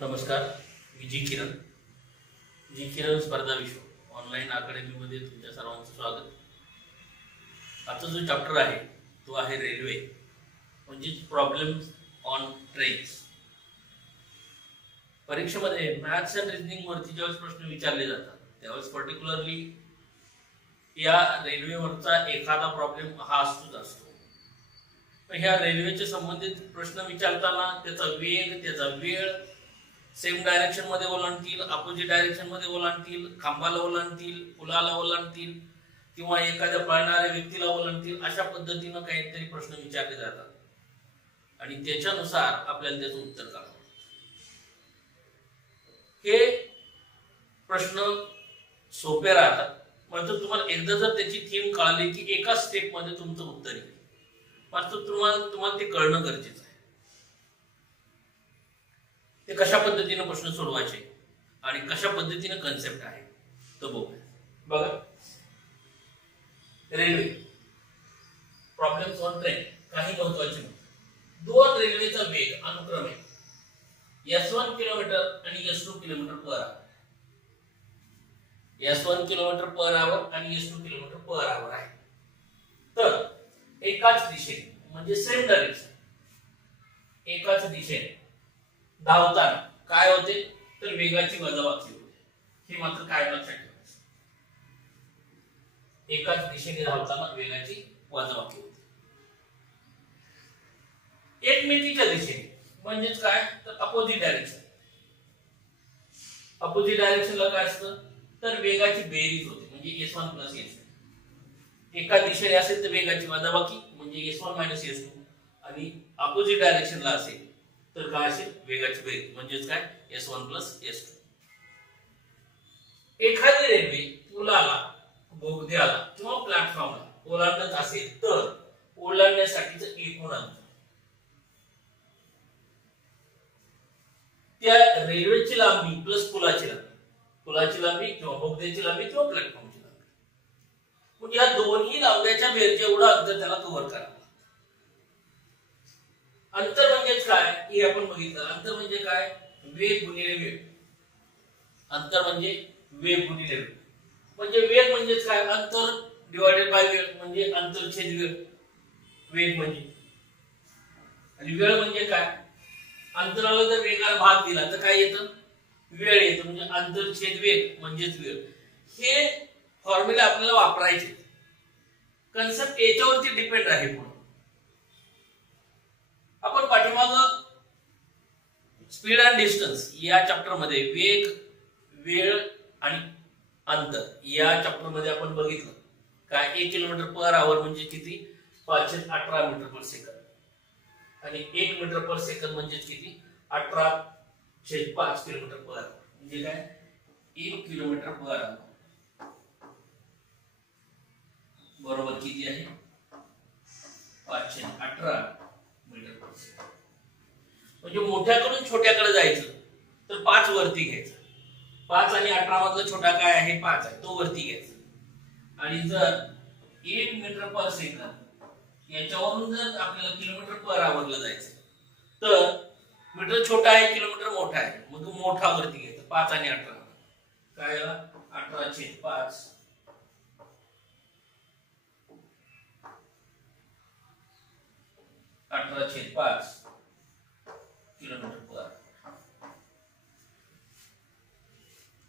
नमस्कार, मी जी किरण स्पर्धा विश्व ऑनलाईन अकॅडमीमध्ये तुमच्या सर्वांचं स्वागत। आजचा जो चॅप्टर आहे तो आहे रेल्वे म्हणजे प्रॉब्लेम्स ऑन ट्रेन्स। परीक्षेमध्ये मॅथ्स अँड रिझनिंग वरती ज्यावेळेस प्रश्न विचारले जातात त्यावेळेस पर्टिक्युलरली या रेल्वेवरचा एखादा प्रॉब्लेम हा असतो। ह्या रेल्वेचे संबंधित प्रश्न विचारताना त्याचा वेग, त्याचा वेळ सेम डायरेक्शन मध्ये ओलांडतील, अपोजिट डायरेक्शन मध्ये ओलांडतील, खांबाला ओलांडतील, पुलाला ओलांडतील किंवा एखाद्या पळणाऱ्या व्यक्तीला ओलांडतील, अशा पद्धतीने काहीतरी प्रश्न विचारले जातात आणि त्याच्यानुसार आपल्याला त्याचं उत्तर काढावं। हे प्रश्न सोपे राहतात, मात्र तुम्हाला एकदा जर त्याची थीम कळाली की एका स्टेप मध्ये तुमचं उत्तर येईल, मात्र तुम्हाला ते कळणं गरजेचं आहे। ते कशा पद्धतीने प्रश्न सोडवायचे आणि कशा पद्धतीने कन्सेप्ट आहे तो बघूया। बघा, रेल्वे प्रॉब्लेम्स ऑन ट्रेन। काही महत्त्वाचे दोन रेल्वेचा वेग अनुक्रमे S1 किलोमीटर आणि S2 किलोमीटर पर आवर, S1 किलोमीटर पर आवर आणि S2 किलोमीटर पर आवर आहे। तर एकाच दिशेने म्हणजे सेम डायरेक्शन, एकाच दिशेने धावताना काय होते तर वेगाची वजाबाकी होते। हे मात्र काय लक्षात ठेवायचं, एकाच दिशेने धावताना वेगाची वजाबाकी होते। एकमेकीच्या दिशेने म्हणजेच काय तर अपोजिट डायरेक्शन, अपोजिट डायरेक्शनला काय असतं तर वेगाची बेरीज होते म्हणजे S1 प्लस S2। एका दिशेने असेल तर वेगाची वजाबाकी म्हणजे S1 मायनस S2 आणि अपोजिट डायरेक्शनला असेल तर काय असेल वेगाची बेरीज म्हणजेच काय S1 प्लस S2। एखादी रेल्वे पुलाला, बोगद्याला किंवा प्लॅटफॉर्मला ओलांडत असेल तर ओलांडण्यासाठीचं एकूण अंतर, त्या रेल्वेची लांबी प्लस पुलाची लांबी किंवा बोगद्याची लांबी किंवा प्लॅटफॉर्मची लांबी, म्हणजे या दोन्ही लांब्याच्या बेरजे एवढं अंतर त्याला कव्हर करावं। अंतर म्हणजे काय हे आपण बघितलं। अंतर म्हणजे काय वेग गुणिले वेळ, अंतर म्हणजे वेग गुणिले वेळ। म्हणजे वेग म्हणजेच काय अंतर डिवाइडेड बाय वेळ म्हणजे अंतर छेद वेळ, वेग म्हणजे। आणि वेळ म्हणजे काय अंतराला जर वेगाला भाग दिला तर काय येतं वेळ येतं, म्हणजे अंतर छेद वेग म्हणजेच वेळ। हे फॉर्म्युला आपल्याला वापरायचे, कन्सेप्ट याच्यावरती डिपेंड आहे। पुढे आपण पाठीमाग स्पीड अँड डिस्टन्स या चॅप्टर मध्ये वेग, वेळ आणि अंतर या चॅप्टर मध्ये आपण बघितलं काय 1 किलोमीटर पर आवर म्हणजे किती 518 मीटर पर सेकंद आणि 1 मीटर पर सेकंद म्हणजे किती 18/5 किलोमीटर पर आवर म्हणजे काय 1 किलोमीटर पर आवर बरोबर किती आहे 518 मीटर पर सेकंद। म्हणजे मोठ्याकडून छोट्याकडे जायचं तर 5 वरती घ्यायचं, 5 आणि 18 मधला छोटा काय आहे 5 आहे तो वरती घ्यायचा। आणि जर 1 मीटर पर सेकंद याच्यावरून जर आपल्याला किलोमीटर पर आवरला जायचं तर मीटर छोटा आहे किलोमीटर मोठा आहे, मग तो मोठा वरती घ्यायचा 5 आणि 18 काय 18/5 18/5 किलोमीटर पर आवर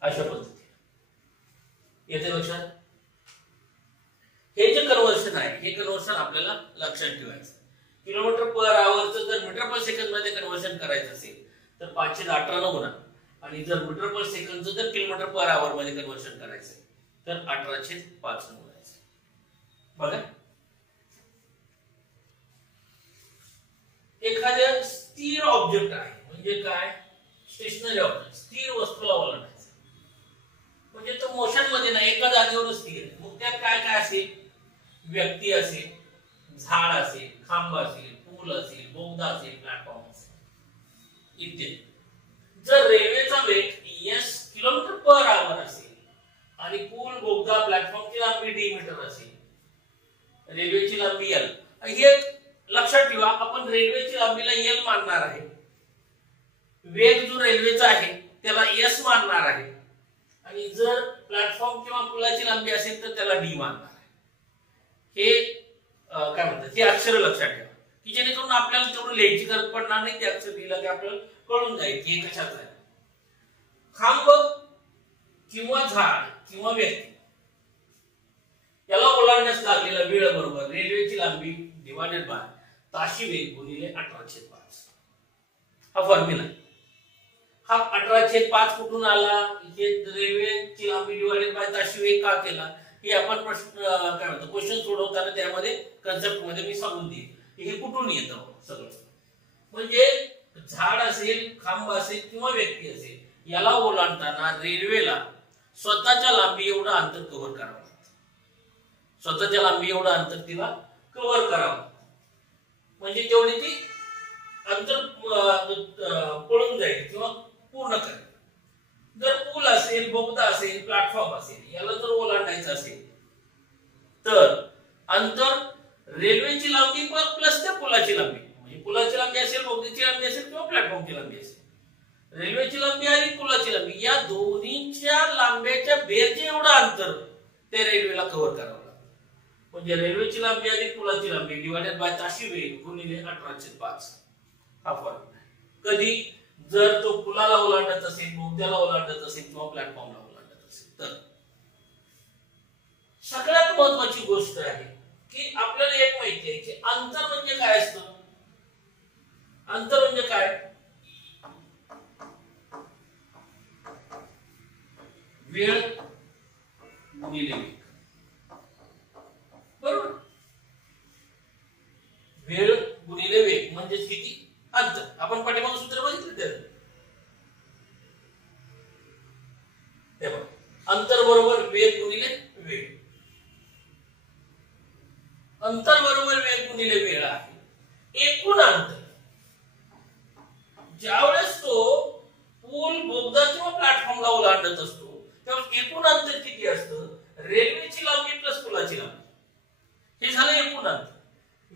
अशा पद्धतीने येते लक्षात। हे जे कन्व्हर्शन आहे हे कन्व्हर्शन आपल्याला लक्षात ठेवायचं। किलोमीटर पर आवरचं जर मीटर पर सेकंद मध्ये कन्व्हर्शन करायचं असेल तर 518 न गुणा, आणि जर मीटर पर सेकंदचं जर किलोमीटर पर आवर मध्ये कन्व्हर्शन करायचं तर 18/5 न गुणायचं। बघा, एखाद्या स्थिर ऑब्जेक्ट आहे म्हणजे काय स्टेशनरी ऑब्जेक्ट, स्थिर वस्तूला ओलांडायचं म्हणजे तो मोशन मध्ये नाही एका जागेवर स्थिर आहे। मग त्यात काय काय असेल व्यक्ती असेल, झाड असेल, खांब असेल, पूल असेल, बोगदा असेल, प्लॅटफॉर्म असेल इत्यादी। जर रेल्वेचा वेग S किलोमीटर पर आवर असेल आणि पूल, बोगदा, प्लॅटफॉर्मची लांबी d मीटर असेल, रेल्वेची लांबी L, हे लक्षात ठेवा आपण रेल्वेची लांबीला L मानणार आहे वेग जो रेल्वेचा आहे त्याला एस मानणार आहे आणि जर प्लॅटफॉर्म किंवा पुलाची लांबी असेल तर त्याला डी मानणार आहे. हे काय म्हणतात हे अक्षर लक्षात ठेवा की जेणेकरून आपल्याला तेवढं लिहायची गरज पडणार नाही. ते अक्षर लिहिलं की आपल्याला कळून जाईल की हे कशाचं आहे. खांब किंवा झाड किंवा व्यक्ती याला ओलांडण्यास लागलेला वेळ बरोबर रेल्वेची लांबी डिवायडेड बाय ताशी वेग गुणिले 18/5. हा फॉर्म्युला. हा 18/5 कुठून आला? इथे रेल्वेची लांबी डिवायडेड बाय ताशी वेग का केला हे आपण प्रश्न काय म्हणतो क्वेश्चन सोडवताना त्यामध्ये कन्सेप्ट मध्ये मी सांगून देईन हे कुठून येतं सगळं. म्हणजे झाड असेल, खांब असेल किंवा व्यक्ती असेल याला ओलांडताना रेल्वेला स्वतःच्या लांबी एवढं अंतर कव्हर करावं लागतं. स्वतःच्या लांबी एवढं अंतर तिला कव्हर करावं म्हणजे तेवढी ती अंतर पळून जाईल किंवा पूर्ण करेल. जर पूल असेल, बोगदा असेल, प्लॅटफॉर्म असेल याला जर ओलांडायचं असेल तर अंतर रेल्वेची लांबी प्लस त्या पुलाची लांबी म्हणजे पुलाची लांबी असेल, बोगद्याची लांबी असेल किंवा प्लॅटफॉर्मची लांबी असेल. रेल्वेची लांबी आणि पुलाची लांबी या दोन्हीच्या लांब्याच्या बेरचे एवढं अंतर ते रेल्वेला कव्हर करावं लागतं. म्हणजे रेल्वेची लांबी आणि पुलाची लांबी डिवायडेड बाय ताशी वेग गुणिले 18/5 हा फॉर्म्युला. कधी जर तो पुलाला ओलांडत असेल, बोगद्याला ओलांडत असेल किंवा प्लॅटफॉर्मला ओलांडत असेल तर. सगळ्यात महत्त्वाची गोष्ट आहे की आपल्याला एक माहिती आहे की अंतर म्हणजे काय असतं. अंतर म्हणजे काय? वेळ गुणिले वेग. बरोबर. वेळ गुणिले वेग म्हणजे किती? अंतर. आपण पाठीमागे सूत्र बघितलं त्याचं. अंतर बरोबर वेग गुणिले वेग. अंतर बरोबर वेग गुणिले वेळ आहे एकूण अंतर. ज्यावेळेस तो पूल, बोगदा किंवा प्लॅटफॉर्मला ओलांडत असतो तेव्हा एकूण अंतर किती असतं? रेल्वेची लांबी प्लस पुलाची लांबी. हे झालं एकूण अंतर.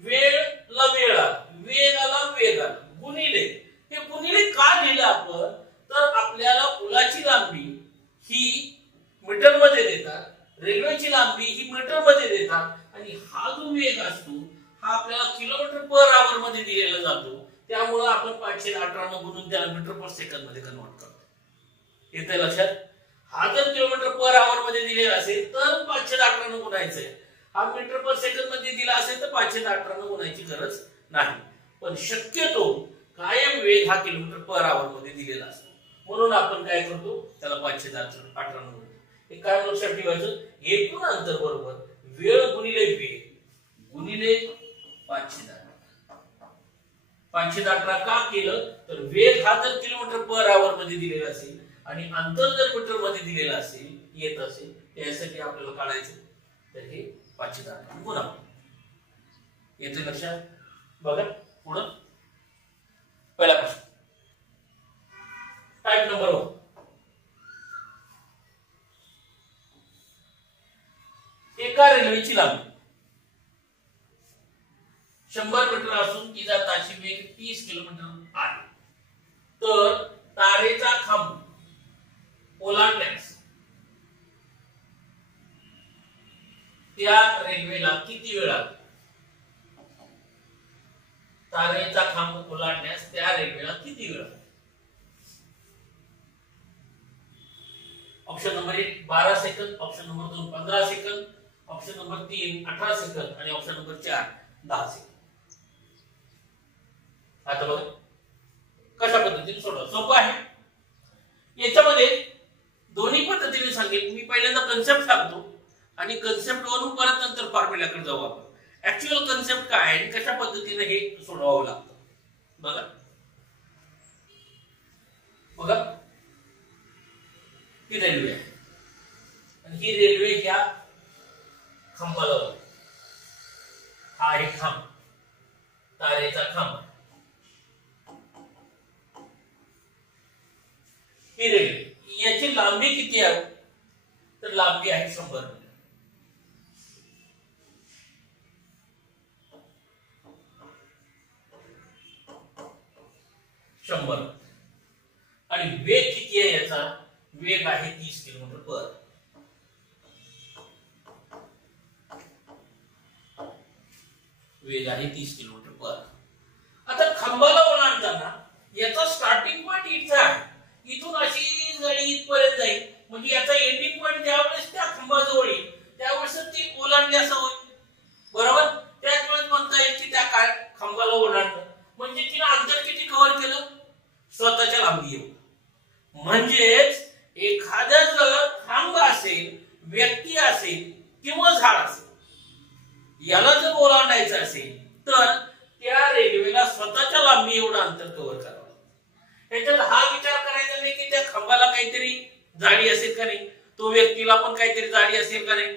वेळला वेळ आला, वेगाला वेग आला गुणिले. हे गुणिले का लिहिलं आपण? तर आपल्याला पुलाची लांबी ही मीटर मध्ये देतात, रेल्वेची लांबी ही मीटर मध्ये देतात आणि हा जो वेग असतो हा आपल्याला किलोमीटर पर आवर मध्ये दिलेला जातो. त्यामुळे आपण 518 गुणून त्याला मीटर पर सेकंद मध्ये कन्वर्ट करतो. येते लक्षात? हा जर किलोमीटर पर आवर मध्ये दिलेला असेल तर 518 गुणायचंय. हा मीटर पर सेकंद मध्ये दिला असेल तर 518 गुणायची गरज नाही. पण शक्यतो कायम वेग हा किलोमीटर पर आवर मध्ये दिलेला असतो म्हणून आपण काय करतो त्याला 518 गुणतो. हे काय लक्षात ठेवायचं? एकूण अंतर बरोबर वेळ गुणिले वेग गुणिले 518. 518 का केलं? तर वेग हा जर किलोमीटर पर आवर मध्ये दिलेला असेल आणि अंतर जर मीटर मध्ये दिलेला असेल येत असेल त्यासाठी आपल्याला काढायचं तर हे 518 गुणा. येते लक्षात? बघा पुढं पहिला प्रश्न टाइप नंबर 1. एका रेल्वेची लांबी 100 मीटर असून तिचा ताशी वेग 30 किलोमीटर आहे. तर तारेचा खांब ओलांडण्यास त्या रेल्वेला किती वेळ लागतो? तारेचा खांब ओलांडण्यास त्या रेल्वेला किती वेळ लागतो? Option number 1 12 second, option number 2 15 second, option number 3 18 second आणि ऑप्शन नंबर 4 10 सेकंद. आता बघा कशा पद्धतीने सोडवा. सोपं आहे. याच्यामध्ये दोन्ही पद्धतीने सांगेल. मी पहिल्यांदा कन्सेप्ट सांगतो आणि कन्सेप्ट वरून परत नंतर फॉर्म्युलाकडे जाऊ आपण. ऍक्च्युअल कन्सेप्ट काय आहे आणि कशा पद्धतीने हे सोडवावं लागतं. बघा बघा ही रेल्वे आहे आणि ही रेल्वे ह्या खांबाला लावली. हा आहे खांब, तारेचा खांब. ही रेल्वे याची लांबी किती आहे? तर लांबी आहे 100 मीटर. आणि वेग किती आहे याचा? वेग आहे 30 किलोमीटर पर. वेग आहे 30 किलोमीटर पर. आता खांबाला ओलांडताना याचा स्टार्टिंग पॉइंट इथं आहे, इथून अशी गाडी इथपर्यंत जाईल, म्हणजे याचा एंडिंग पॉइंट ज्यावेळेस त्या खांबाजवळ येईल त्यावेळेस ती ओलांडली असं होईल. बरोबर. त्याच वेळेस म्हणता येईल की त्या खांबाला ओलांडलं म्हणजे तिने अंतर किती कव्हर केलं? स्वतःच्या लांबी एवढं. म्हणजेच एखादा जर खांब असेल, व्यक्ती असेल किंवा झाड असेल, याला जर ओलांडायचं असेल तर त्या रेल्वेला स्वतःच्या लांबी एवढं अंतर कव्हर करावं. याच्यात हा विचार करायचा नाही की त्या खांबाला काहीतरी जाडी असेल का नाही, तो व्यक्तीला पण काहीतरी जाडी असेल का नाही,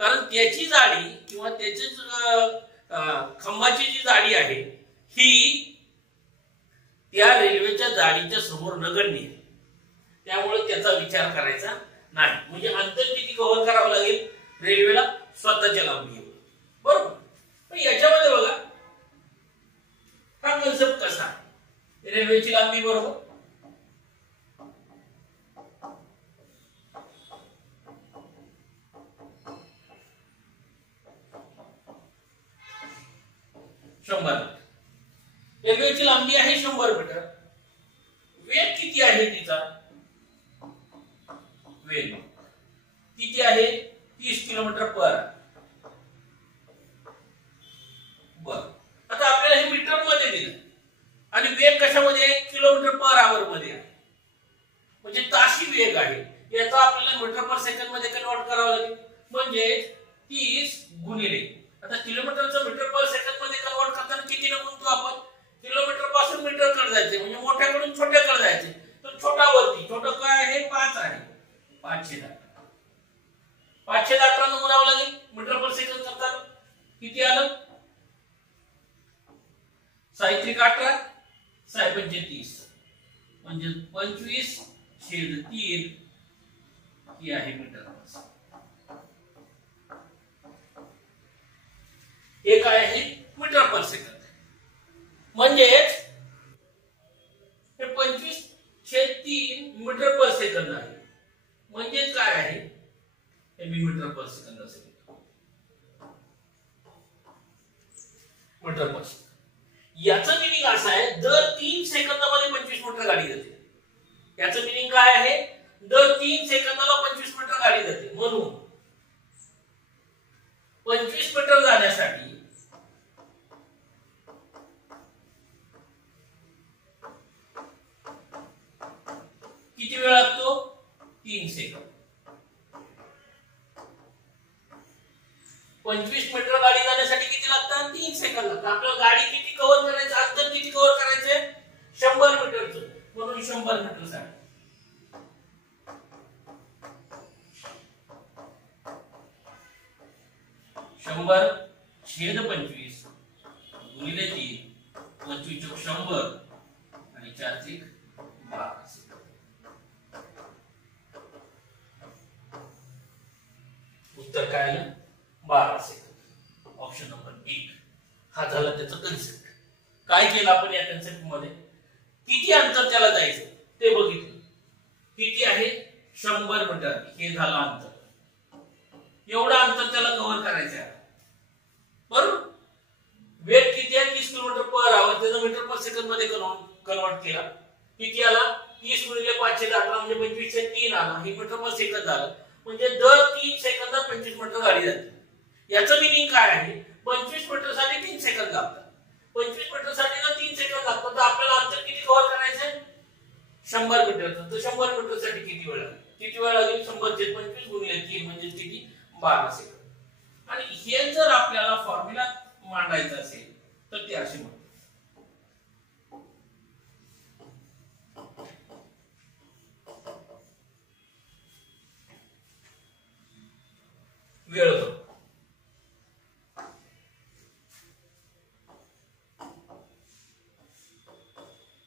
कारण त्याची जाडी किंवा त्याची खांबाची जी जाडी आहे ही त्या रेल्वेच्या जाडीच्या समोर नगण्य आहे. त्यामुळे त्याचा विचार करायचा नाही. म्हणजे अंतर किती कव्हर करावं लागेल रेल्वेला? स्वतःच्या लांबी एवढं. बरोबर. पण याच्यामध्ये बघा हा कन्सेप्ट कसा आहे. रेल्वेची लांबी बरोबर 100 मीटर. रेल्वेची लांबी आहे 100 मीटर. वेग किती आहे तिचा? वेग किती आहे? 30 किलोमीटर पर. बर. आता आपल्याला हे मीटर मध्ये दिलं आणि वेग कशामध्ये आहे? किलोमीटर पर आवर मध्ये आहे. म्हणजे ताशी वेग आहे. याचा आपल्याला मीटर पर सेकंद मध्ये कन्वर्ट करावं लागेल. म्हणजे 30 गुणिले, आता किलोमीटरचं मीटर पर सेकंद मध्ये कन्वर्ट करताना किती ने गुणतो आपण? किलोमीटर पासून मीटर कडे जायचे, म्हणजे मोठ्याकडून छोट्याकडे जायचे. तर छोटा वरती, छोटा काय आहे? 5 आहे. 510. 510 ने गुणावं लागेल मीटर पर सेकंद करताना. किती आलं? 6×3 6×5 म्हणजे 25/3 ही आहे मीटर पर सेकंद. हे काय आहे? Metre per second. म्हणजे हे 25/3 मीटर पर सेकंद आहे. म्हणजे काय आहे? हे मी मीटर पर सेकंद असेल. मीटर पर सेकंद याचं मिनिंग असं आहे, दर 3 सेकंदामध्ये 25 मीटर गाडी जाते. याचं मिनिंग काय आहे? दर 3 सेकंदाला 25 मीटर गाडी जाते. म्हणून 25 मीटर जाण्यासाठी किती वेळ लागतो? 3 सेकंद. 25 मीटर गाडी जाण्यासाठी किती लागतात? 3 सेकंद लागतात. आपल्याला गाडी किती कव्हर करायचं, अंतर किती कव्हर करायचंय? 100 मीटरचं. म्हणून 100 मीटर साठी 100/25 गुणिले 3, 25×100 आणि 4×12. उत्तर काय आलं? 12 सेकंद. ऑप्शन नंबर 1 हा झाला त्याचा कन्सेप्ट. काय केलं आपण या कन्सेप्ट मध्ये? किती अंतर त्याला जायचं ते बघितलं. किती आहे? 100 मीटर. हे झालं अंतर. एवढं अंतर त्याला कव्हर करायचं आहे. बरोबर. वेग किती आहे? 30 किलोमीटर पर आवर. त्याचा मीटर पर सेकंद मध्ये कन्वर्ट केला. किती आला? 30 गुणिले 510 म्हणजे 25/3 आला. हे मीटर पर सेकंद झालं. म्हणजे दर 3 सेकंदात 25 मीटर गाडी जाते. याचं मिनिंग काय आहे? 25 मीटर साठी 3 सेकंद लागतात. 25 मीटर साठी जर 3 सेकंद लागतात तर आपल्याला अंतर किती कव्हर करायचंय? 100 मीटरचं. तर 100 मीटर साठी किती वेळ लागेल? किती वेळ लागेल? 100/25 गुणिले 3 म्हणजे किती? 12 सेकंद. आणि हे जर आपल्याला फॉर्म्युला मांडायचा असेल तर ते असे म्हणतात. वेळ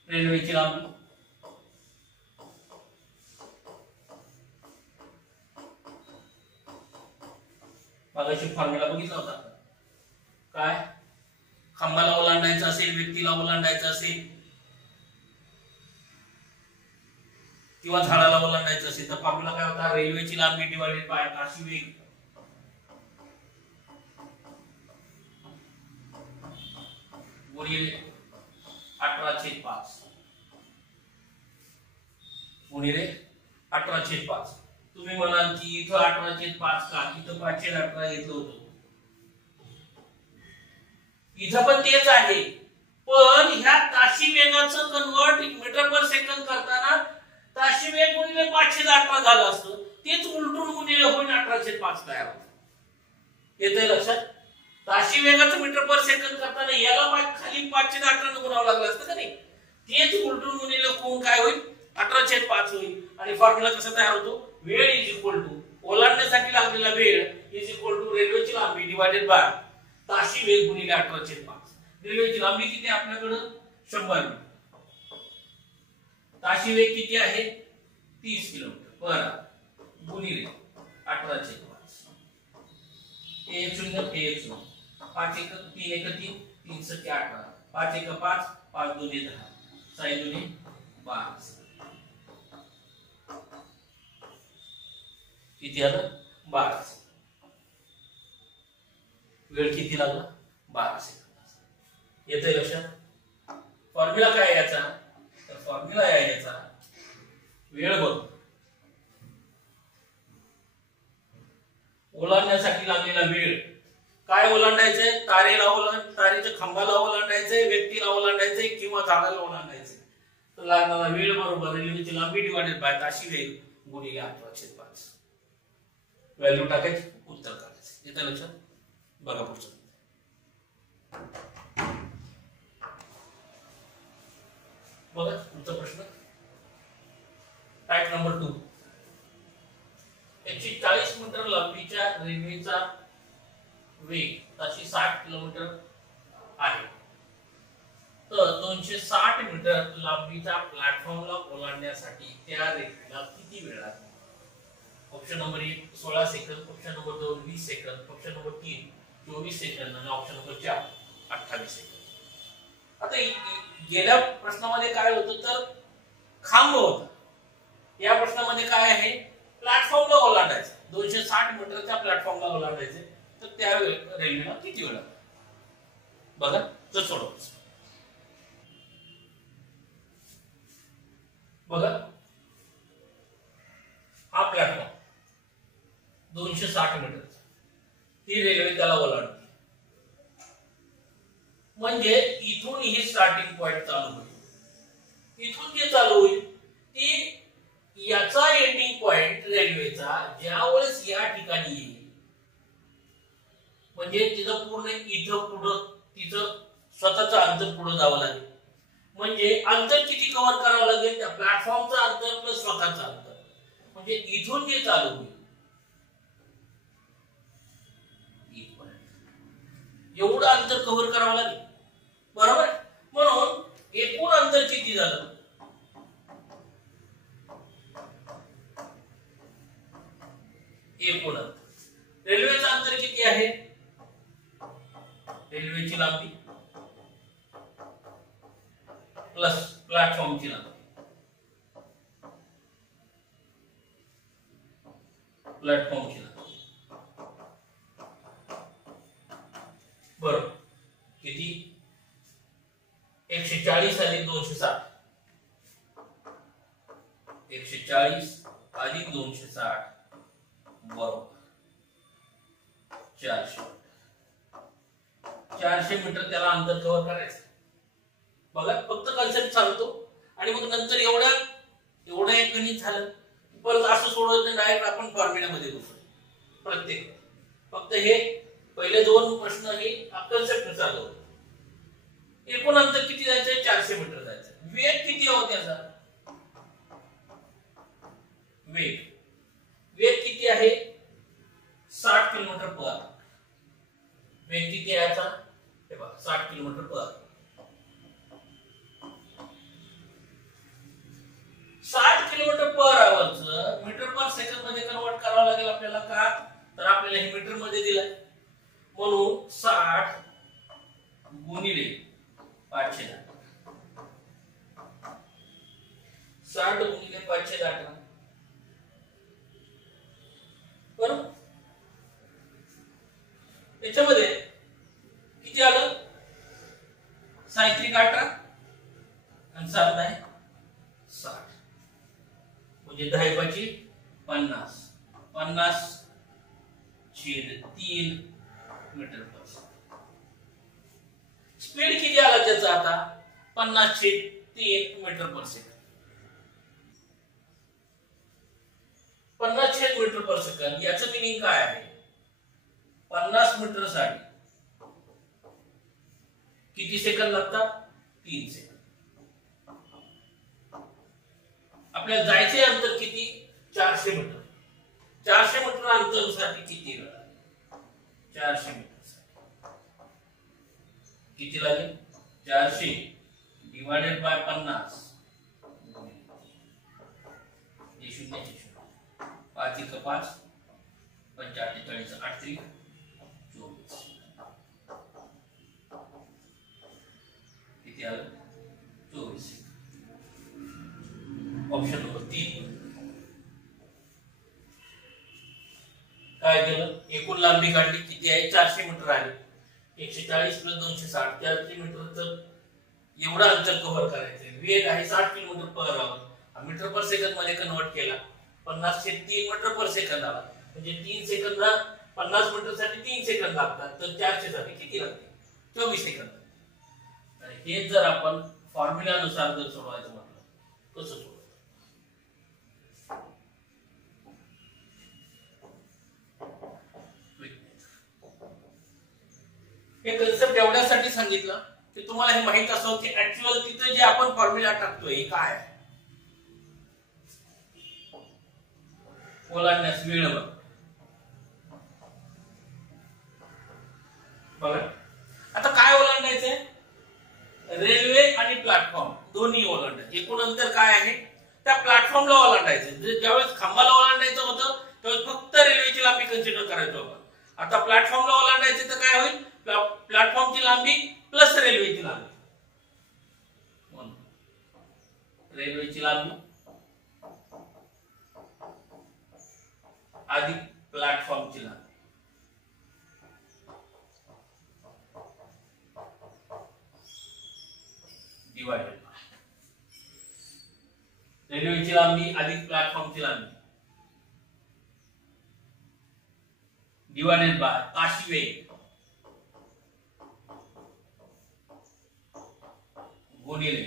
रेल्वेची लांबी मागाशी फॉर्म्युला बघितला होता. काय? खांबाला ओलांडायचं असेल, व्यक्तीला ओलांडायचं असेल किंवा झाडाला ओलांडायचं असेल तर फॉर्म्युला काय होता, रेल्वेची लांबी डिवाइडेड बाय ताशी वेग गुणिले 18/5 गुणिले 18/5. तुम्ही म्हणाल की इथं 18/5 का, इथं 5/18 येत होतं, इथं पण तेच आहे, पण ह्या ताशी वेगाचं कन्वर्ट मीटर पर सेकंद करताना ताशी वेग गुणिले 5/18 झालं असतं, तेच उलटून गुणिले होईल 18/5 तयार होतं. येतंय लक्षात? ताशी वेगाचं मीटर पर सेकंद करताना याला खाली 5/18 गुणावं लागलं असतं का नाही, तेच उलटून गुणिले होऊन काय होईल 18/5 होईल. आणि फॉर्म्युला कसा तयार होतो, वेळ इज इक्वल टू ओलांडण्यासाठी लागलेला वेळ इज इक्वल टू रेल्वेची लांबी डिवाइडेड बाय ताशी वेग गुणिले 18/5. रेल्वेची लांबी किती आहे आपल्याकडे 100 मीटर, ताशी वेग किती आहे 30 किलोमीटर पर गुणिले 18/5. 1 5 1 3 1 3 3 7 18 5 1 5 5 2 10 6 2 12 किती आलं 12. वेळ किती लागला 12 सेकंद. येतंय लक्षात? फॉर्म्युला काय याचा, तर फॉर्म्युला आहे याचा वेळ बघ ओलांडण्यासाठी लागलेला वेळ. काय ओलांडायचंय, तारेच्या खांबाला ओलांडायचंय, व्यक्तीला ओलांडायचंय किंवा झाडाला ओलांडायचंय, तर लागणारा वेळ बरोबर रेल्वेची लांबी डिवाइडेड बाय ताशी वेग गुणिले 18/5. व्हॅल्यू टाकायची, उत्तर काढायचं. येतं लक्षात? बघा पुढचं. बघा पुढचा प्रश्न टाइप नंबर 2. 140 मीटर लांबीच्या रेल्वेचा वेग ताशी 60 किलोमीटर आहे, तर 260 मीटर लांबीच्या प्लॅटफॉर्मला ओलांडण्यासाठी त्या रेल्वेला किती वेळ लागेल? Option number 1 16 second, option number 2 20 second, option number 3 24 second आणि ऑप्शन नंबर 4 28 सेकंद. आता गेल्या प्रश्नामध्ये काय होतं, तर खांब होता, या प्रश्नामध्ये काय आहे, प्लॅटफॉर्मला ओलांडायचं, 260 मीटरच्या प्लॅटफॉर्मला ओलांडायचे, तर त्या रेल्वेला किती वेळ लागतो? बघा तर सोडवतो. बघा हा प्लॅटफॉर्म 260 मीटर, ती रेल्वे त्याला ओलांडते, म्हणजे इथून ही स्टार्टिंग पॉइंट चालू होईल, इथून जे चालू होईल ती याचा एंडिंग पॉइंट रेल्वेचा ज्यावेळेस या ठिकाणी येईल, म्हणजे तिचं पूर्ण इथं पुढं तिचं स्वतःचं अंतर पुढे जावं लागेल. म्हणजे अंतर किती कव्हर करावं लागेल, त्या प्लॅटफॉर्मचं अंतर प्लस स्वतःचं अंतर, म्हणजे इथून जे चालू होईल एवढं अंतर कव्हर करावं लागेल, बरोबर? म्हणून एकूण अंतर किती झालं, एकूण अंतर रेल्वेचं अंतर किती आहे, रेल्वेची लांबी प्लस प्लॅटफॉर्मची लांबी, प्लॅटफॉर्मची लांबी बरोबर किती 140 अधिक 260, 140 अधिक 260 बरोबर 400 मीटर त्याला अंतर कव्हर करायचं. बघा फक्त कन्सेप्ट सांगतो आणि मग नंतर एवढं एक गणित झालं, परत असं सोडवलं डायरेक्ट आपण फॉर्म्युल्यामध्ये बसू प्रत्येक. फक्त हे पहिले 2 प्रश्न हे कन्सेप्ट चालू. एकूण अंतर किती जायचं 400 मीटर जायचं. वेग किती होता त्याचा, वेग किती आहे 60 किलोमीटर पर आवर. वेग किती आहे याचा, हे बघा 60 किलोमीटर पर आवर. 60 किलोमीटर पर आवरचं मीटर पर सेकंद मध्ये कन्वर्ट करावं लागेल आपल्याला, का तर आपल्याला हे मीटर मध्ये दिलंय, म्हणून 60 गुणिले 510. 60 गुणिले 518 बरोबर. याच्यामध्ये किती आलं? 6×18 आणि 7 आहे 60 म्हणजे 10/50 50/3 मीटर पर सेकंद. स्पीड किती आला त्याचा आता? 50/3 metre per second. 50 metre per second याचं मिनिंग काय आहे? 50 मीटर साठी किती सेकंद लागतात? 3 सेकंद. आपल्याला जायचे अंतर किती? 400 मीटर. 400 मीटर अंतरासाठी किती लागेल? 400 मीटर किती लागेल? 400 डिवाइडेड बाय 50 हे 0 5 1 5 45 40 8 3 24 किती आलं? 24. Option number 3. काय केलं? एकूण लांबी काढली किती आहे? 400 मीटर आहे. 140 + 260 400 मीटर. तर एवढा अंतर कव्हर करायचं. वेग आहे 60 kilometre per hour. Metre per second मध्ये कन्वर्ट केला 50/3 मीटर पर सेकंद आला. म्हणजे 3 सेकंदला 50 मीटर साठी 3 सेकंद लागतात. तर 400 साठी किती लागते? 24 सेकंद. आणि हे जर आपण फॉर्म्युल्यानुसार जर सोडवायचं म्हटलं कसं सोडवायचं? हे कन्सेप्ट एवढ्यासाठी सांगितलं की तुम्हाला हे माहित असावं की ऍक्च्युअल तिथे जे आपण फॉर्म्युला टाकतोय हे काय आहे. ओलांडण्यास वेळ बघा. आता काय ओलांडायचंय? रेल्वे आणि प्लॅटफॉर्म दोन्ही ओलांडायचे. एकूण अंतर काय आहे? त्या प्लॅटफॉर्मला ओलांडायचं. ज्यावेळेस खांबाला ओलांडायचं होतं त्यावेळेस फक्त रेल्वेची लांबी कन्सिडर करायचो आपण. आता प्लॅटफॉर्मला ओलांडायचं तर काय होईल? प्लॅटफॉर्मची लांबी प्लस रेल्वेची लांबी. रेल्वेची लांबी अधिक प्लॅटफॉर्मची लांबी डिवाइडेड रेल्वेची लांबी अधिक प्लॅटफॉर्मची लांबी डिवाइडेड बाय ताशी वेग गुणिले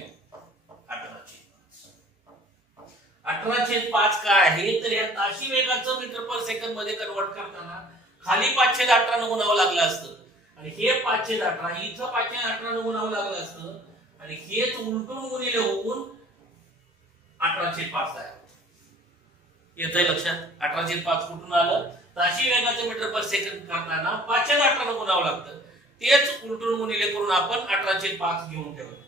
18/5 काय आहे? तर या ताशी वेगाचं मीटर पर सेकंद मध्ये कन्वर्ट करताना खाली 518 न गुणावं लागलं असतं आणि हे 518 इथं 518 न गुणावं लागलं असतं आणि हेच उलटून गुणिले होऊन 18/5 आहे. येतंय लक्षात? 18/5 कुठून आलं? ताशी वेगाचं मीटर पर सेकंद करताना 518 न गुणावं लागतं. तेच उलटून गुणिले करून आपण 18/5 घेऊन ठेवलं.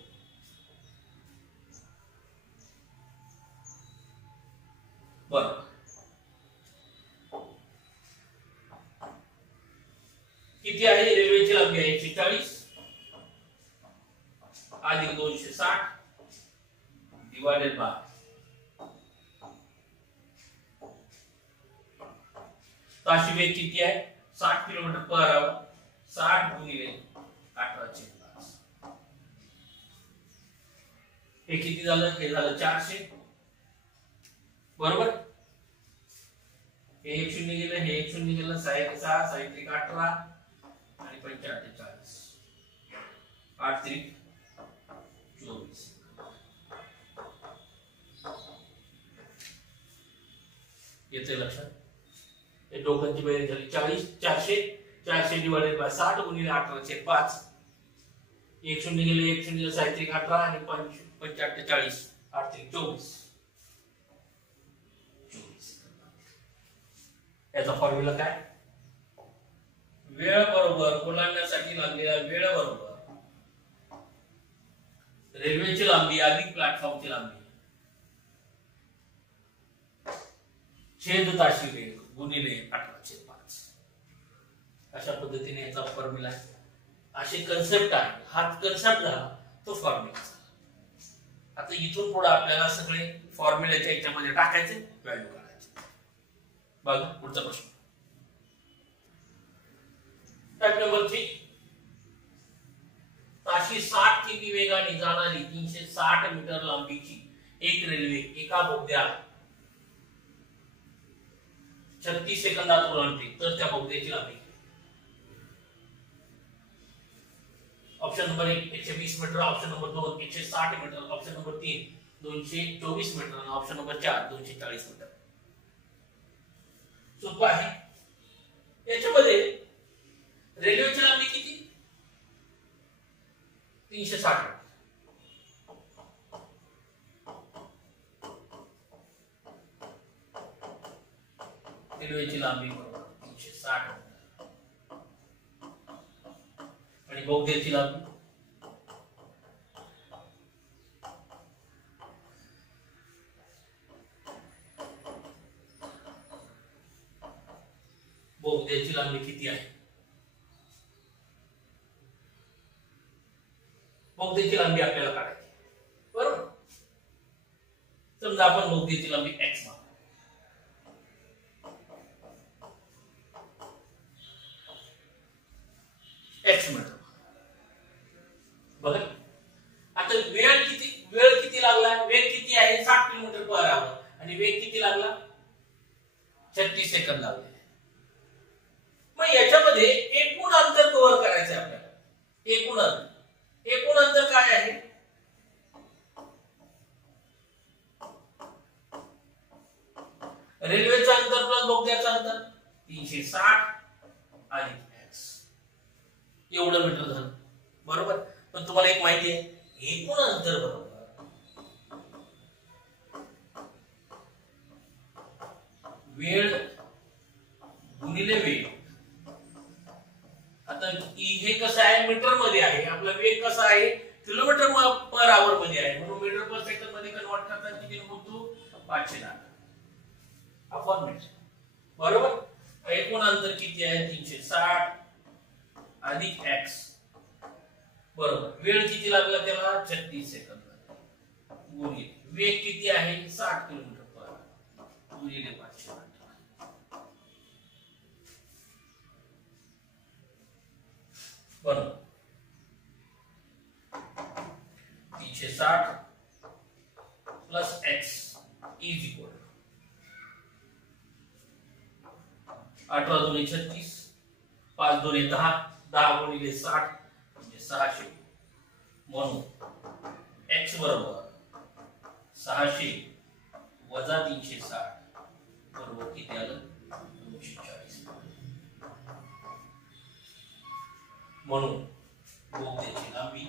बरोबर. किती आहे? रेल्वेची लांबी आहे 140 अधिक 260 डिवाइडेड बाय ताशी वेग किती आहे? 60 किलोमीटर पर आवर. 60 गुणिले 18/5 हे किती झालं? हे झालं 400 बरोबर. हे 1 0 गेलं, हे 1 0 गेलं. 6 1 6 6 1 18 आणि 45 40 8 3 24 येते लक्षात? हे दोघांची बेरीज झाली 40. 400 डिवाइडेड बाय 60 गुणिले 18/5. 1 0 गेले, 1 0 6 1 18 आणि 45 40 8 3 24. याचा फॉर्म्युला काय? वेळ बरोबर ओलांडण्यासाठी लागलेला वेळ बरोबर रेल्वेची लांबी अधिक प्लॅटफॉर्मची लांबी छेद ताशी वेग गुणिले 18/5. अशा पद्धतीने याचा फॉर्म्युला आहे. अशी कन्सेप्ट आहे. हा कन्सेप्ट झाला तो फॉर्म्युला. आता इथून पुढे आपल्याला सगळे फॉर्म्युल्याच्या याच्यामध्ये टाकायचे, व्हॅल्यू काढायचे. बघा पुढचा प्रश्न. Type number 3. ताशी 60 किमी वेगाने जाणारी 360 मीटर लांबीची एक रेल्वे एका बोगद्यात 36 सेकंदात ओलांडते, तर त्या बोगद्याची लांबी. Option number 1 120 metre, option number 2 160 metre, option number 3 224 metre आणि ऑप्शन नंबर 4 240 मीटर. सोपं आहे. याच्यामध्ये रेल्वेची लांबी किती? 360 मीटर. रेल्वेची लांबी बरोबर 360 मीटर आणि बोगद्याची लांबी किती आहे? बोगद्याची लांबी आपल्याला काढायची, बरोबर. समजा आपण बोगद्याची लांबी x मानू. x metre. बघा आता वेळ किती लागला? वेग किती आहे? 60 किलोमीटर पर आवर आणि वेग किती लागला? 36 सेकंद लागले. मग याच्यामध्ये एकूण अंतर कव्हर करायचं आहे आपल्याला. एकूण अंतर काय आहे? रेल्वेचं अंतर प्लस बोगद्याचं अंतर 360 आणि x एवढं मीटर झालं, बरोबर. पण तुम्हाला एक माहिती आहे, एकूण अंतर बरोबर वेळ गुणिले वेग. आता हे कसं आहे? मीटर मध्ये आहे. आपला वेग कसा आहे? किलोमीटर पर आवर मध्ये आहे, म्हणून मीटर पर सेकंद मध्ये कन्वर्ट करताना किती बघतो? 510 अपॉन मीटर, बरोबर. एकूण अंतर किती आहे? 360 अधिक x बरोबर. वेळ किती लागला त्याला? 36 सेकंद गुणिले वेग किती आहे? 60 किलोमीटर पर आवर गुणिले 510 बरोबर. 360 प्लस x इज इक्वल 18 दुने 36 5 दुने 10 10 गुणिले 60 म्हणजे 600. म्हणून x बरोबर 600 वजा 360 बरोबर किती आलं? 240. म्हणून बोगद्याची लांबी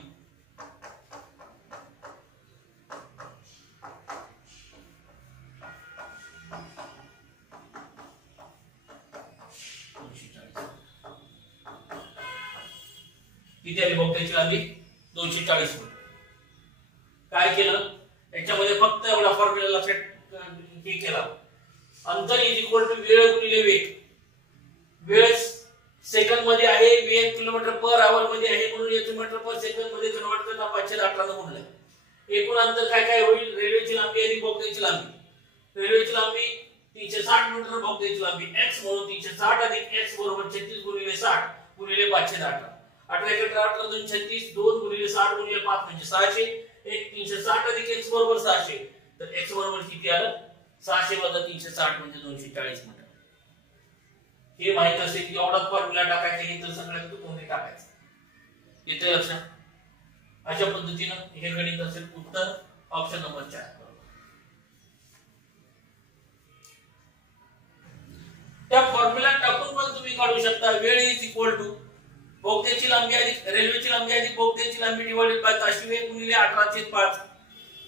किती आली? बोगद्याची लांबी 240 मीटर. काय केलं याच्यामध्ये? फक्त एवढा फॉर्म्युला लक्षात केला. अंतर इज इक्वल टू वेळ गुणिले वेग. वेळ सेकंद मध्ये आहे, वेग किलोमीटर पर आवर मध्ये आहे, म्हणून याचं मीटर पर सेकंद मध्ये कन्वर्ट करता 518 ने गुणलं. एकूण अंतर काय काय होईल? रेल्वेची लांबी आणि बोगद्याची लांबी. रेल्वेची लांबी 360 मीटर, बोगद्याची लांबी x म्हणून 360 अधिक x बरोबर 36 गुणिले 60 गुणिले 518. 18 × 18 2 36 2 गुणिले 60 गुणिले 5 म्हणजे 600. 360 अधिक x बरोबर 600, तर x बरोबर किती आलं? 600 वजा 360 म्हणजे 240 मीटर. हे माहित असेल की एवढाच फॉर्म्युला टाकायचा, हे तर सगळ्यात कोणी टाकायचं. येते लक्षात? अशा पद्धतीने हे गणित असेल. उत्तर ऑप्शन नंबर 4 बरोबर. त्या फॉर्म्युला टाकून पण तुम्ही काढू शकता. वेळ इज इक्वल टू बोगद्याची लांबी अधिक रेल्वेची लांबी अधिक बोगद्याची लांबी डिवाइडेड बाय ताशी वेग गुणिले 18/5.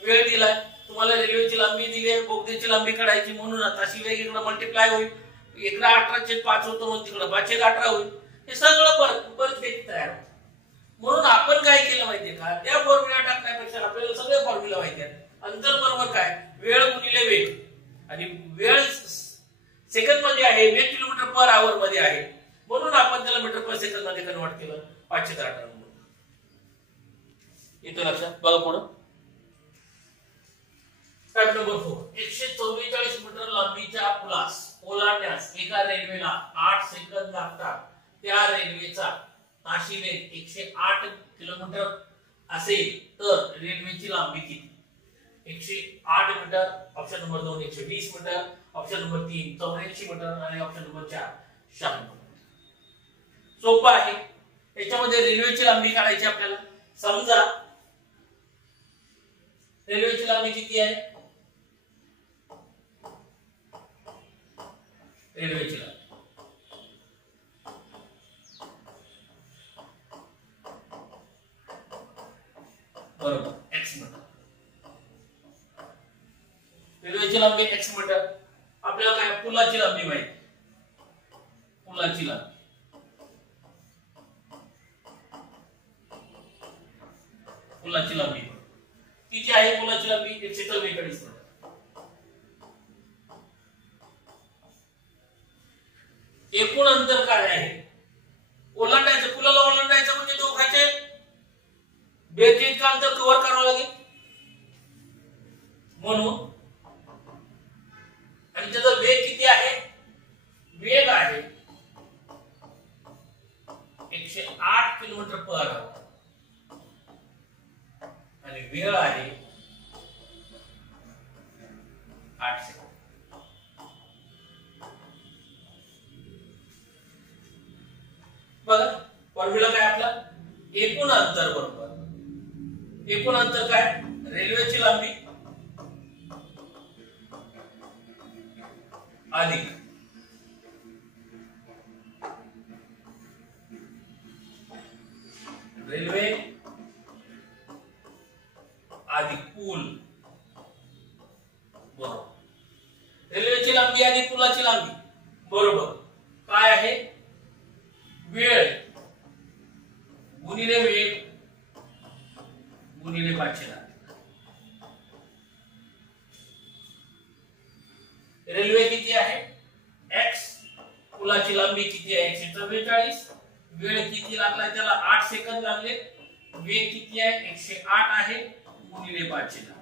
वेळ दिलाय तुम्हाला, रेल्वेची लांबी दिली आहे, बोगद्याची लांबी काढायची, म्हणून ताशी वेग इकडे मल्टिप्लाय होईल. इकडे 18/5 होतो, मग तिकडे 518 होईल. हे सगळं परफेक्ट तयार होतं. म्हणून आपण काय केलं माहितीये का? त्या फॉर्म्युला टाकण्यापेक्षा आपल्याला सगळे फॉर्म्युला माहिती आहेत. अंतर बरोबर काय? वेळ गुणिले वेग, आणि वेळ सेकंद मध्ये आहे, वेग किलोमीटर पर आवर मध्ये आहे, म्हणून आपण त्याला मीटर पर सेकंद मध्ये कन्वर्ट केलं 518. येतो लक्षात? बघा पुढे. टाइप नंबर 4 144 मीटर लांबीच्या पुलास ओलांडण्यास एका रेल्वेला 8 सेकंद लागतात. त्या रेल्वेचा ताशी वेग 108 किलोमीटर असेल तर रेल्वेची लांबी किती? 108 metre, option number 2 120 metre, option number 3 84 metre आणि ऑप्शन नंबर 4 96 मीटर. सोपं आहे. याच्यामध्ये रेल्वेची लांबी काढायची आपल्याला. समजा रेल्वेची लांबी किती आहे? रेल्वेची लांबी बरोबर x मीटर. रेल्वेची लांबी x मीटर. आपल्याला काय पुलाची लांबी माहिती. पुलाची लांबी किती आहे? पुलाची लांबी 144 मीटर. एकूण अंतर काय आहे? ओलांडायचं, पुलाला ओलांडायचं म्हणजे दोघांचे बेरजेचं अंतर कव्हर करावं लागेल म्हणून. आणि त्याचा वेग किती आहे? वेग आहे 108 किलोमीटर पर आवर आणि वेळ आहे 8 सेकंद. बघा फॉर्म्युला काय आपला? एकूण अंतर बरोबर एकूण अंतर काय? रेल्वेची लांबी अधिक रेल्वे अधिक पूल बरोबर. रेल्वेची लांबी आणि पुलाची लांबी बरोबर काय आहे? वेळ गुणिले वेग गुणिले 500. रेल्वे किती आहे? x. पुलाची लांबी किती आहे? 144. वेळ किती लागला त्याला? 8 सेकंद लागले. वेग किती आहे? 108 आहे गुणिले 500.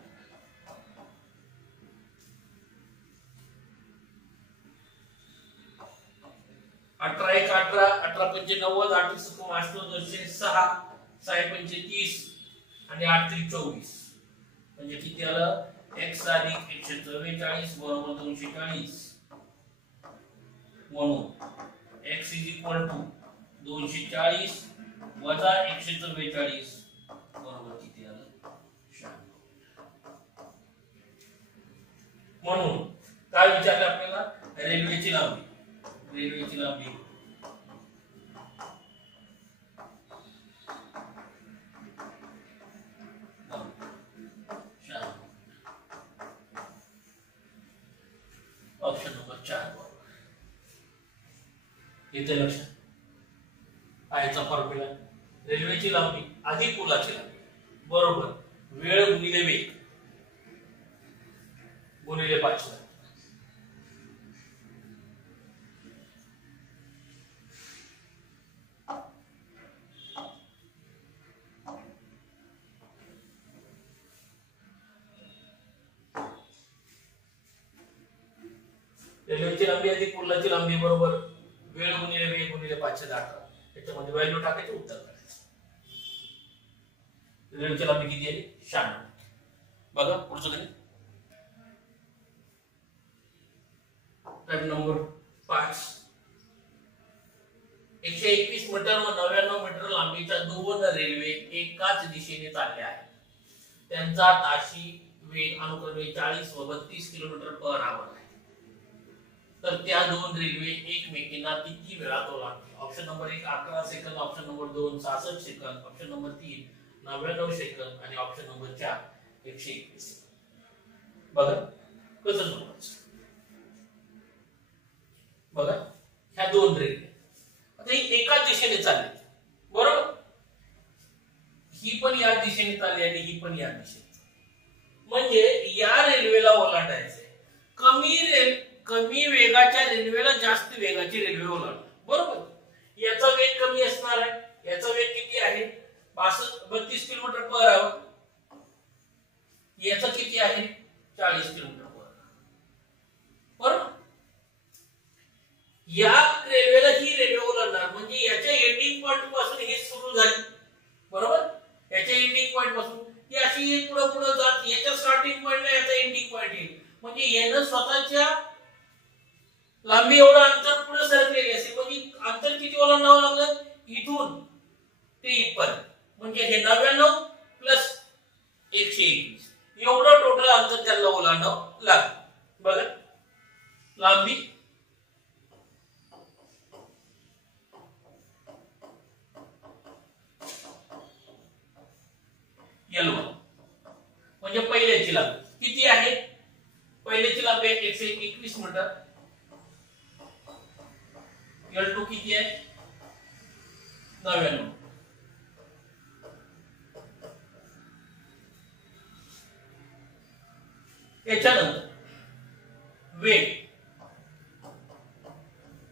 अठरा एक 18, 18 पंचे 90, 8 सकोम 8 206, 6 पंचे 30 आणि 8 त्रिक 24. म्हणजे किती आलं? x अधिक 144 बरोबर 240. म्हणून x इज इक्वल टू 240 वजा 144 बरोबर किती आलं? 96. म्हणून काय विचारलं आपल्याला? रेल्वेची लांबी. रेल्वेची लांबी ऑप्शन नंबर 4 बरोबर. इथे लक्षात आयचा फॉर्म्युला रेल्वेची लांबी अधिक पुलाची लांबी बरोबर वेळ गुणिले वेग गुणिले 500. रेल्वेची लांबी अधिक पुलाची लांबी बरोबर वेळ गुणिले वेग गुणिले 518. त्याच्यामध्ये व्हॅल्यू टाकायची, उत्तर करायचं. रेल्वेची लांबी किती आहे? 96. बघा पुढचं गणित. टाइप नंबर 5 121 मीटर व 99 मीटर लांबीच्या दोन रेल्वे एकाच दिशेने चालल्या आहेत. त्यांचा ताशी वेग अनुक्रमे 40 व 32 किलोमीटर पर आवर आहे. तर त्या दोन रेल्वे एकमेकींना किती वेळात ओलांडतील? Option number 1 11 second, option number 2 66 second, option number 3 99 second आणि ऑप्शन नंबर 4 121. बघा कसं सोडवायचं. बघा ह्या दोन रेल्वे आता ही एकाच दिशेने चालली बरोबर. ही पण या दिशेने चालली आणि ही पण या दिशेने. म्हणजे या रेल्वेला ओलांडायचंय. कमी वेगाच्या रेल्वेला जास्त वेगाची रेल्वे ओलांडणार बरोबर. याचा वेग कमी असणार आहे. याचा वेग किती आहे? 32 किलोमीटर पर आवर. याचा किती आहे? 40 किलोमीटर बरोबर. या रेल्वेला ही रेल्वे ओलांडणार म्हणजे याच्या एंडिंग पॉइंट पासून ही सुरू झाली बरोबर. याच्या एंडिंग पॉइंट पासून ही अशी पुढे पुढे जात याच्या स्टार्टिंग पॉइंटला याचा एंडिंग पॉइंट येईल म्हणजे यानं स्वतःच्या लांबी एवढं अंतर पुढे सरकलेले असेल म्हणजे अंतर किती ओलांडावं लागलं इथून ते इथपर्यंत म्हणजे हे 99 प्लस 121 एवढं टोटल अंतर त्याला ओलांडावं लागलं. बघा लांबी L1 म्हणजे पहिल्याची लांबी किती आहे. पहिल्याची लांबी 121 मीटर. L2 किती आहे 99. याच्यानंतर वेग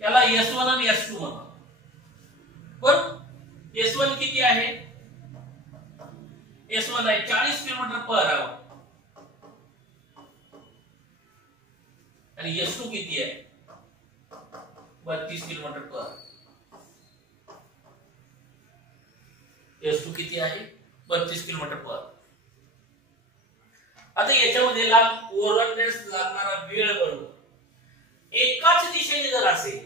याला S1 आणि S2 म्हणतात. पण S1 किती आहे S1 आहे 40 किलोमीटर पर आवर आणि S2 किती आहे 32 किलोमीटर पर आवर. S2 किती आहे 32 किलोमीटर पर आवर. आता याच्यामध्ये ओलांडण्यास लागणारा वेळ बरोबर एकाच दिशेने जर असेल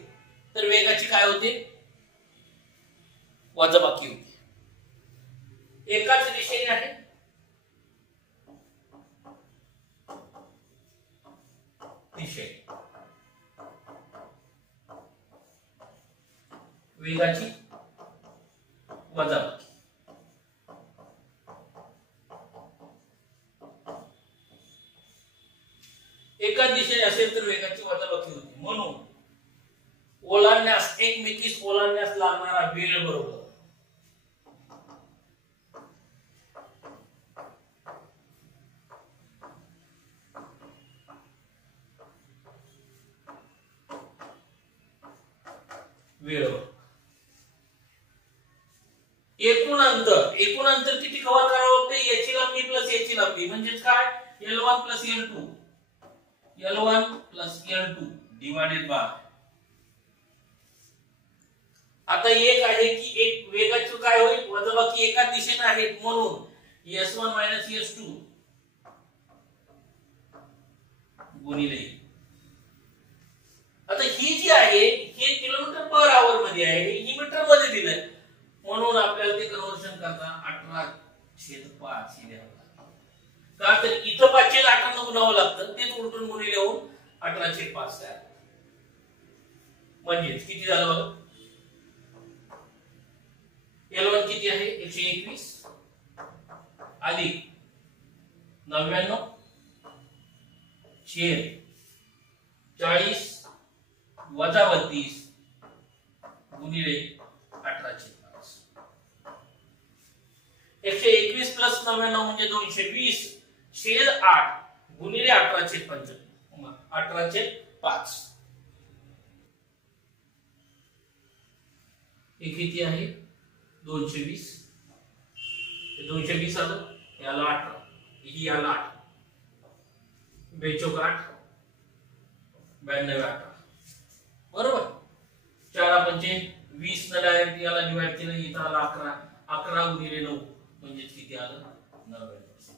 तर वेगाची काय होते वजाबाकी होते. एकाच दिशेने आहे दिशे वेगाची वजाबाकी. एका दिशेने असेल तर वेगाची वजाबाकी होती म्हणून ओलांडण्यास एकमेकीस ओलांडण्यास लागणारा वेळ बरोबर वेळ. एकूण अंतर किती कव्हर करावं लागते याची लांबी प्लस याची लांबी म्हणजेच काय L1 plus L2 L1 plus L2 divided by. आता एक आहे की एक वेगाची काय होईल वजाबाकी एका दिशेने आहेत म्हणून S1 मायनस S2 गुणिले. आता ही जी आहे हे किलोमीटर पर आवर मध्ये आहे ही मीटर मध्ये दिलंय म्हणून आपल्याला ते कन्वर्शन करता 18/5 हे द्यावं लागतं. का तर इथं 5/18 गुणावं लागतं तेच उलटून गुणिले होऊन 18/5 तयार. म्हणजे किती झालं बघा L1 किती आहे 121 अधिक 99 छेद 40 वजा 32 गुणिले 18/5. 121 प्लस 99 म्हणजे 220 छेद 8 गुणिले 18/5 18/5. हे किती आहे 220 220 आलं याला 18 ही याला 8 बेचोक 8 92 18 बरोबर. 4/5 20 न डायरेक्ट याला डिवाइड केलं इथं आला 11 11 गुणिले 9 म्हणजे किती आलं 99.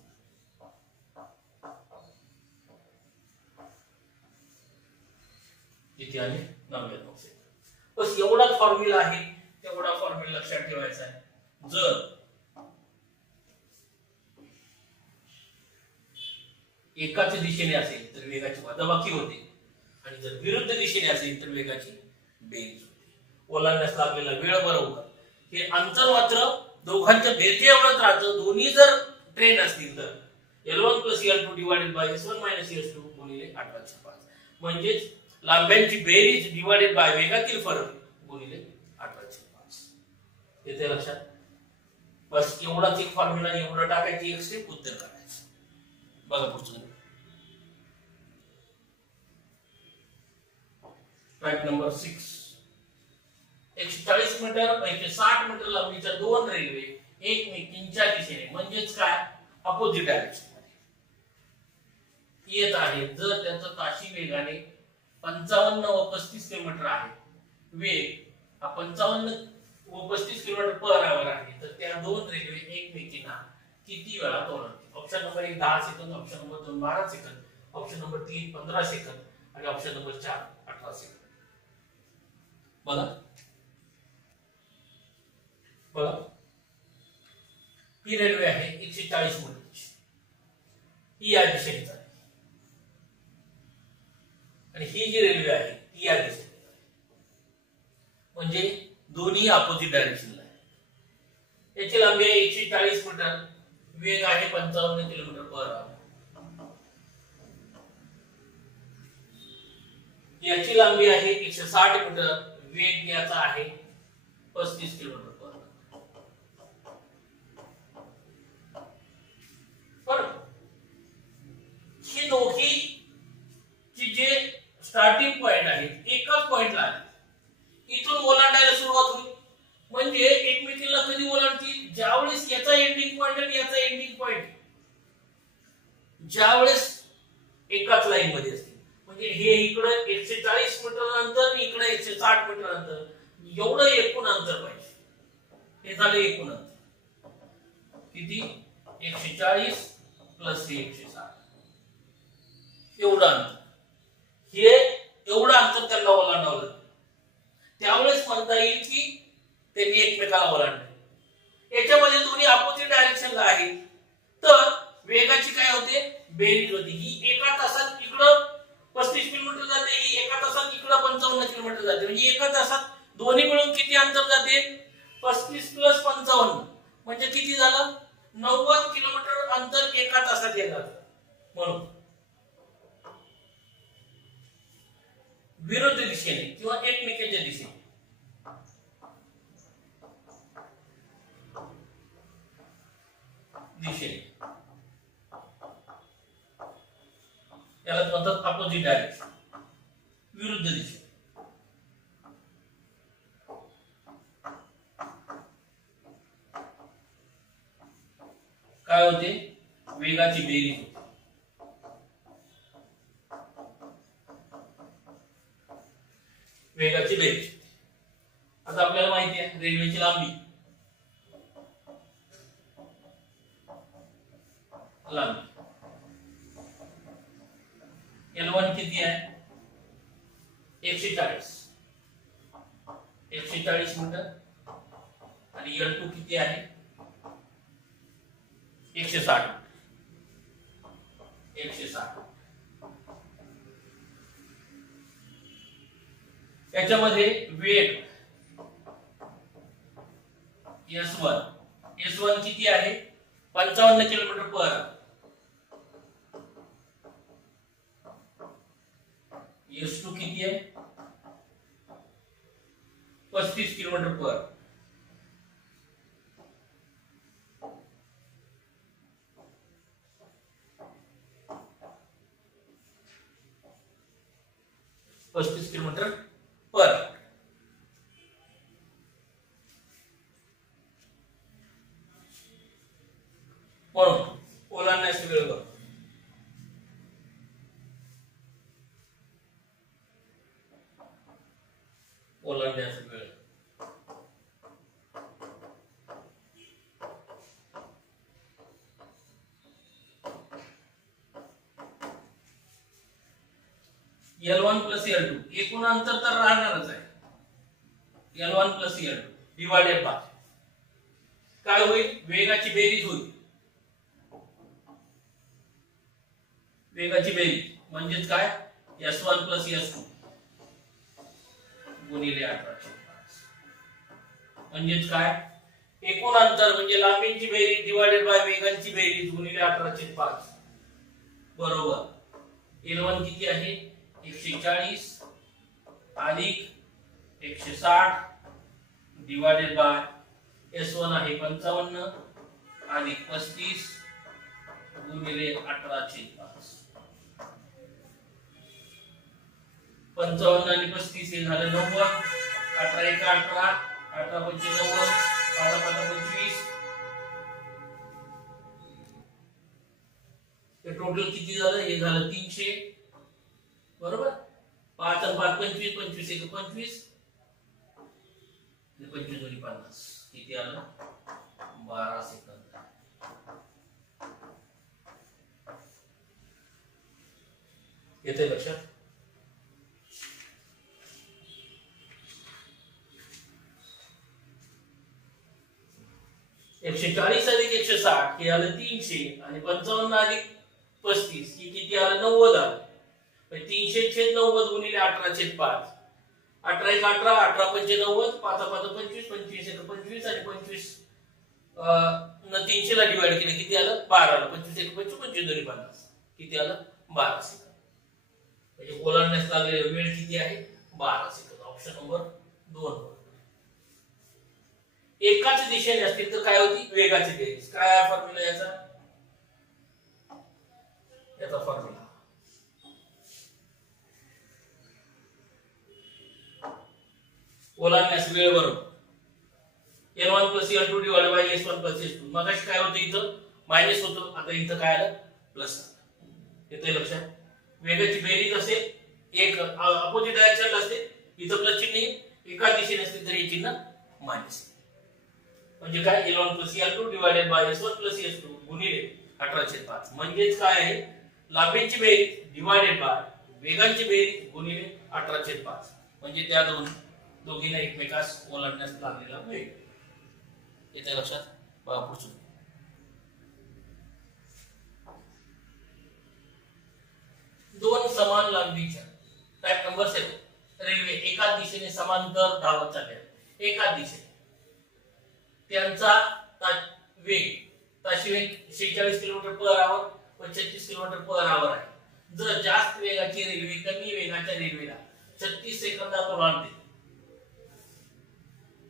किती आले 99. बस एवढाच फॉर्म्युला आहे तेवढा फॉर्म्युला लक्षात ठेवायचा आहे. जर एकाच दिशेने असेल तर वेगाची वजाबाकी होते आणि जर विरुद्ध दिशेने असेल तर वेगाची बेरीज होते. ओलांडण्यास लागलेला वेळ बरोबर हे अंतर मात्र दोघांच्या बेरजे एवढंच राहतं. दोन्ही जर ट्रेन असतील तर L1 plus L2 divided by S1 minus S2 गुणिले 18/5 म्हणजेच लांब्यांची बेरीज डिवाइडेड बाय वेगातील फरक गुणिले 18/5. येते लक्षात. बस एवढाच एक फॉर्म्युला एवढं टाकायची एक स्टेप उत्तर काढायचं. बघा पुढचं फॅक्ट नंबर 6. 140 मीटर पैकी 60 मीटर लांबीच्या दोन रेल्वे एकमेकींच्या दिशेने म्हणजेच काय अपोजिट डायरेक्शन येत आहे, जर त्याचा ताशी वेगाने 55 व 35 किलोमीटर आहे, वेग हा 55 व 35 किलोमीटर पर आवर आहे, तर त्या दोन रेल्वे एकमेकींना किती वेळात ओलांडतील? Option number 1 10 second, option number 2 12 second, option number 3 15 second आणि ऑप्शन नंबर 4 18 सेकंद. बघा बघा, ही रेल्वे आहे 140 मीटरची, ही या दिशेने चालते आणि ही जी रेल्वे आहे ती या दिशेने चालते, म्हणजे दोन्ही अपोजिट डायरेक्शनला आहे. याची लांबी आहे 140 मीटर, वेग आहे 55 किलोमीटर पर आवर. याची लांबी आहे 160 मीटर, वेग याचा आहे 35 किलोमीटर पर आवर. पण ही दोघी जे स्टार्टिंग पॉइंट आहे एकाच पॉइंटला आहे, इथून ओलांडायला सुरुवात होईल. म्हणजे एकमेकींना कधी ओलांडतील? ज्यावेळेस याचा एंडिंग पॉइंट आणि याचा एंडिंग पॉइंट ज्यावेळेस एकाच लाईन मध्ये असतील. म्हणजे हे इकडे 140 मीटर अंतर आणि इकडे 160 मीटर अंतर, एवढं एकूण अंतर पाहिजे. हे झालं एकूण अंतर. किती? 140 प्लस 160, एवढं अंतर. हे एवढं अंतर त्यांना ओलांडावं लागतं. त्यावेळेस म्हणता येईल की त्यांनी एकमेकाला ओलांडले. याच्यामध्ये दोन्ही अपोजिट डायरेक्शनला आहेत, तर वेगाची काय होते? बेरीज होती. ही एका तासात इकडं 35 किलोमीटर जाते, ही एका तासात इकडं 55 किलोमीटर जाते. म्हणजे एका तासात दोन्ही मिळून किती अंतर जाते? 35 प्लस 55 म्हणजे किती झालं? 90 किलोमीटर अंतर एका तासात येणार. म्हणून विरुद्ध दिशेने किंवा एकमेकांच्या दिशेने याला म्हणतात अपोजिट डायरेक्शन, विरुद्ध दिशा. काय होते? वेगाची बेरीज होते. वेगाची बेरीज. आता आपल्याला माहिती आहे रेल्वेची लांबी, L1 किती आहे? 140 मीटर आणि L2 किती आहे? 160. याच्यामध्ये वेग S1 किती आहे? 55 किलोमीटर पर. S2 किती आहे? 35 किलोमीटर पर. म्हणून ओलांडण्याची वेळ बघ. ओलांडण्याची वेळ L1 प्लस L2, एकूण अंतर तर राहणारच आहे. L1 plus L2 divided by काय होईल? वेगाची बेरीज होईल. वेगाची बेरीज म्हणजेच काय? S1 प्लस S2 गुणिले 18/5. म्हणजेच काय? एकूण अंतर म्हणजे लांबीची बेरीज डिवाइडेड बाय वेगाची बेरीज गुणिले 18/5 बरोबर. L1 किती आहे? 140 अधिक 160 डिवाइडेड बाय S1 आहे 55 अधिक 35 गुणिले 18/5. 55 आणि 35 हे झालं 90. 18 1 18, 18 5 90, 18 5 25. टोटल किती झालं? हे झालं 300 बरोबर. 5 आणि 5 25, 25 1 25, 25 दोन्ही 50, किती आलं? 12 सेकंद. येते लक्षात? एकशे 40 अधिक 160 हे आलं 300 आणि 55 अधिक 35 ही किती आलं? 90 आलं. 300/90 गुणिले 18/5. 18 1 18, 18 5 90, 5 5 25, 25 1 25 आणि 25 न 300 ला डिवाइड केलं किती आलं? 12 आलं. 25 1 25, 25 दोन्ही 50, किती आलं? 12 सेकंद. म्हणजे ओलांडण्यास लागलेला वेळ किती आहे? 12 सेकंद. Option number 2. एकाच दिशेने असतील तर काय होती? वेगाची बेरीज. काय आहे फॉर्म्युला याचा? याचा फॉर्म्युला ओलांडण्यास वेळ बरोबर L1 + L2 divided by S1 + S2. मगाशी काय होतं? इथं मायनस होतं, आता इथं काय आलं? प्लस. येते लक्षात? वेगाची बेरीज असेल एक अपोजिट डायरेक्शनला असते, इथं प्लस चिन्ह एका दिशेने असते तर हे चिन्ह मायनस. म्हणजे काय? L1 + L2 divided by S1 + S2 गुणिले 18/5. म्हणजेच काय आहे? लांबीची बेरीज डिवाइडेड बाय वेगांची बेरीज गुणिले 18/5. म्हणजे त्या दोघींना एकमेकास ओलांडण्यास लागलेला वेग. येते लक्षात? बघा पुढचं. दोन समान लांबीच्या टाइप नंबर 7 रेल्वे एका दिशेने समांतर धावत चालल्या. एका दिशेने त्यांचा वेग ताशी वेग 46 किलोमीटर/आवर व 36 किलोमीटर/आवर आहे. जर जास्त वेगाची रेल्वे कमी वेगाच्या रेल्वेला 36 सेकंदात ओलांडते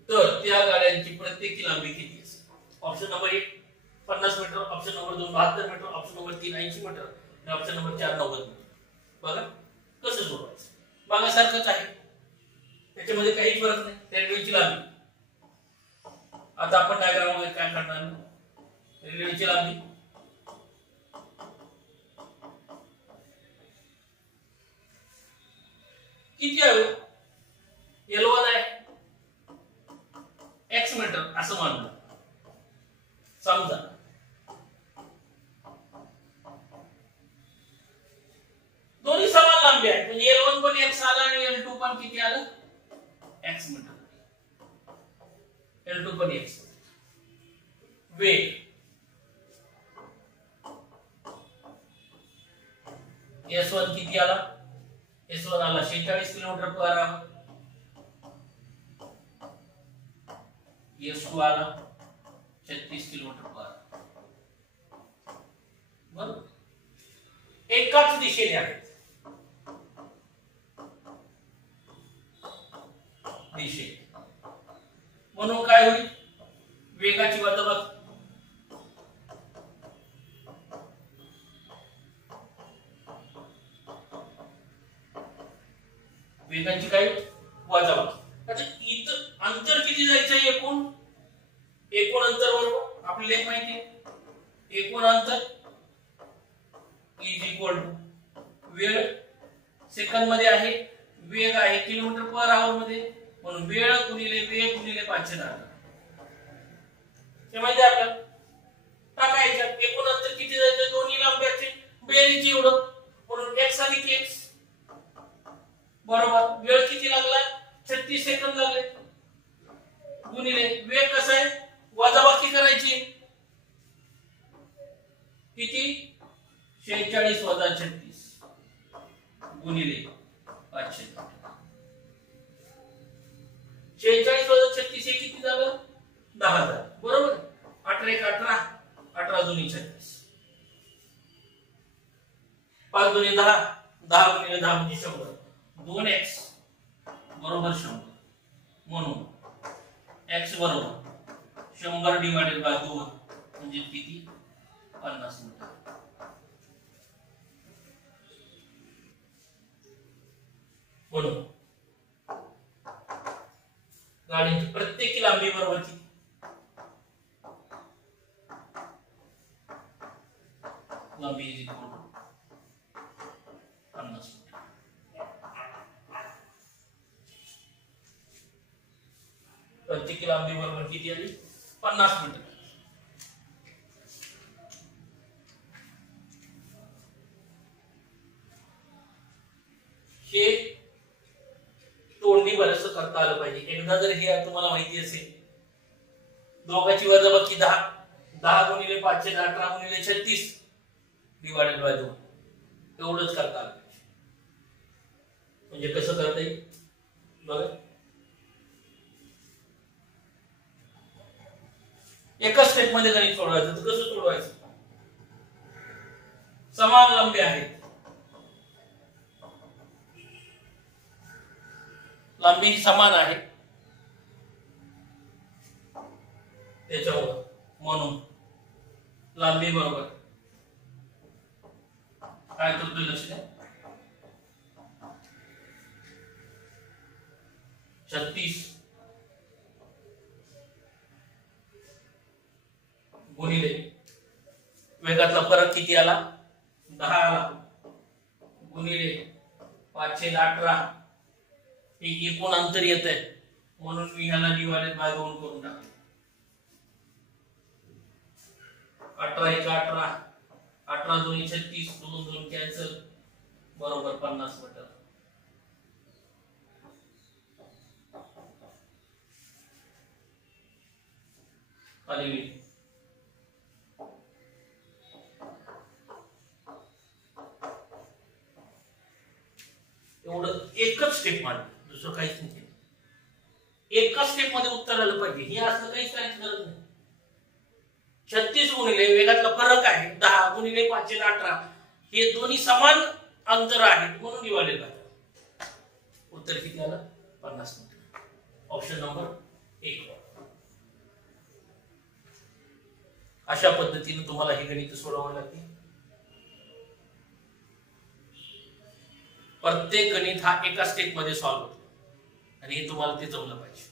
तर त्या गाड्यांची प्रत्येकी लांबी किती असेल? Option number 1 50 metre, option number 2 72 metre, option number 3 80 metre आणि ऑप्शन नंबर 4 90 मीटर. बघा कसं सोडवायचं. बघासारखंच आहे, त्याच्यामध्ये काही फरक नाही. रेल्वेची लांबी आता आपण डायग्राम मध्ये काय करणार? रेल्वेची लांबी किती आहे? L1 आहे x मीटर असं मानलं. समजा दोन्ही समान लांबी आहेत, म्हणजे L1 पण x आला आणि L2 पण किती आलं? x metre. L2 पण x. वेग S1 किती आला? S1 आला 46 किलोमीटर/आवर. S2 आला 36 किलोमीटर/आवर. बरोबर. एकाच दिशेने आहेत. दिशे म्हणून काय होईल? वेगाची वजाबाकी वेगाची काय? वजाबाकी. आता इथं अंतर किती जायचं? एकूण अंतर बरोबर आपल्याला माहिती आहे. एकूण अंतर इज इक्वल टू वेळ सेकंद मध्ये आहे, वेग आहे किलोमीटर/आवर मध्ये, म्हणून वेळ गुणिले वेग गुणिले 510. हे माहिती आहे आपल्याला. टाकायचं एकूण अंतर किती जायचं? दोन्ही लांब्याचे बेरीज एवढं, म्हणून x अधिक x बरोबर. वेळ किती लागला? 36 सेकंद लागले. गुणिले वेग कसा आहे? वजाबाकी करायची. किती? 46 - 36 गुणिले 500. 46 - 36 हे किती झालं? 10,000 बरोबर. 18 1 18, 18 दोन्ही 36, 5 दोन्ही 10, 10 गुणिले 10 म्हणजे 100. 2x बरोबर 100. म्हणून x बरोबर 100 डिवाइडेड बाय 2 म्हणजे किती? 50 मीटर. म्हणून गाडीची प्रत्येकी लांबी बरोबर किती? लांबी इज इक्वल टू प्रत्येकी लांबी बरोबर किती आली 50 मीटर. हे तोंडी बरंच करता आलं पाहिजे. एकदा जर हे तुम्हाला माहिती असेल दोघांची वजाबाकी 10 गुणिले 5 18 गुणिले 36 डिवाइडेड बाय 2 एवढंच करता आलं पाहिजे. म्हणजे कसं करता येईल बघा. एका स्टेप मध्ये गणित सोडवायचं तर कसं सोडवायचं. समान लांबी आहेत, लांबी समान आहे त्याच्यावर म्हणून लांबी बरोबर काय करतोय लक्ष द्या 36 गुणिले वेगातला फरक किती आला 10 आला गुणिले 5 18 हे एकूण अंतर येत आहे म्हणून मी ह्याला डिवाइडेड बाय 2 करून टाकले. 18 1 18 18 2 36 2 2 कॅन्सल बरोबर 50 मीटर. खाली एवढं एकच स्टेप मध्ये दुसरं काहीच नाही. एका स्टेप मध्ये उत्तर आलं पाहिजे हे असं काहीच करायची गरज नाही. 36 गुणिले वेगातला फरक आहे 10 गुणिले 5 18 हे दोन्ही समान अंतर आहेत म्हणून डिवाइडेड बाय. उत्तर किती आलं 50 मीटर. Option number 1. अशा पद्धतीने तुम्हाला हे गणित सोडवावे लागतील. प्रत्येक गणित हा एका स्टेप मध्ये सॉल्व्ह होतो आणि हे तुम्हाला ते जमलं पाहिजे.